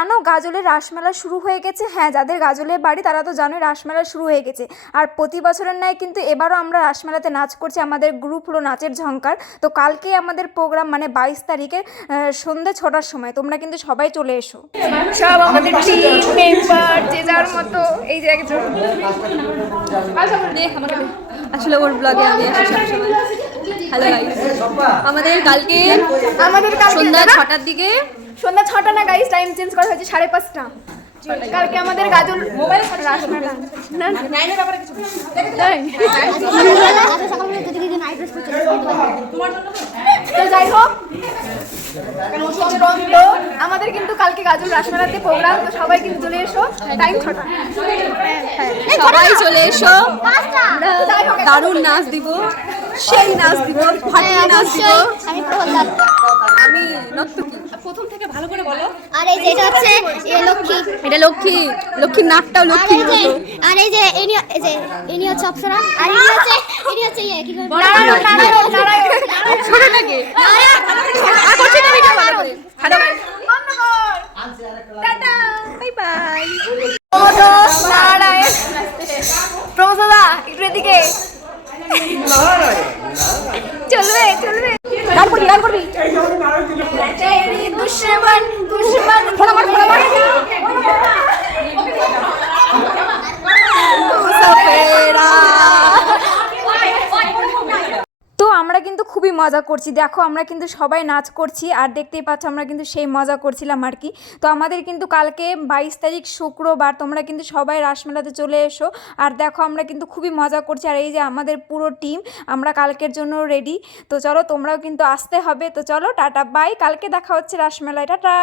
জানো গাজলের রাসমেলা শুরু হয়ে গেছে? হ্যাঁ, যাদের গাজলের বাড়ি তারা তো জানোই রাসমেলা শুরু হয়ে গেছে। আর প্রতি বছরের ন্যায় কিন্তু এবারও আমরা রাসমেলাতে নাচ করছি। আমাদের গ্রুপ হলো নাচের ঝংকার। তো কালকেই আমাদের প্রোগ্রাম, মানে 22 তারিখে সন্ধ্যে 6টার সময়। তোমরা কিন্তু সবাই চলে এসো। সব আমাদের টিম মেম্বার যে যার মতো। এই যে একজন আসলে ওর ব্লগে আমি আসি সবসময়। হ্যালো গাইস, আমাদের কালকে সন্ধ্যা 6টার দিকে, সন্ধ্যা 6টা না গাইস, টাইম চেঞ্জ করা হয়েছে 5:30। কালকে আমাদের গাজল মোবাইল রাসমেলা না নাইনের ব্যাপারে কিছু তো যাই হোক, আমাদের কিন্তু কালকে গাজল রাসমেলাতে প্রোগ্রাম। তো সবাই কিন্তু চলে এসো, টাইম 6টা। সবাই চলে এসো, দারুণ নাচ দিব, সেই নাচ দিব, ফাটিয়ে নাচ দিব। আমি প্রহ্লাদ, আমি নর্তকী। প্রথম থেকে ভালো করে বলো। আর এই যে এটা হচ্ছে লক্ষ্মী, এটা লক্ষ্মী, লক্ষ্মীর নাকটাও লক্ষ্মীর মতো। আর এই যে ইনি হচ্ছে অপ্সরা, আর ইনি হচ্ছে ইয়ে কি বলবো, ছোট নাকি? Hello tata, bye bye. Narayan Pramoda একটু এদিকে চলবে চলবে। গান করবি, গান করবি। দুশ্মন দুশ্মন তো আমরা কিন্তু খুবই মজা করছি। দেখো আমরা কিন্তু সবাই নাচ করছি, আর দেখতেই পাচ্ছ আমরা কিন্তু সেই মজা করছিলাম আর কি। তো আমাদের কিন্তু কালকে 22 তারিখ শুক্রবার। তোমরা কিন্তু সবাই রাসমেলাতে চলে এসো। আর দেখো আমরা কিন্তু খুবই মজা করছি। আর এই যে আমাদের পুরো টিম, আমরা কালকের জন্য রেডি। তো চলো তোমরাও কিন্তু আসতে হবে। তো চলো টাটা বাই, কালকে দেখা হচ্ছে রাসমেলায়, টাটা।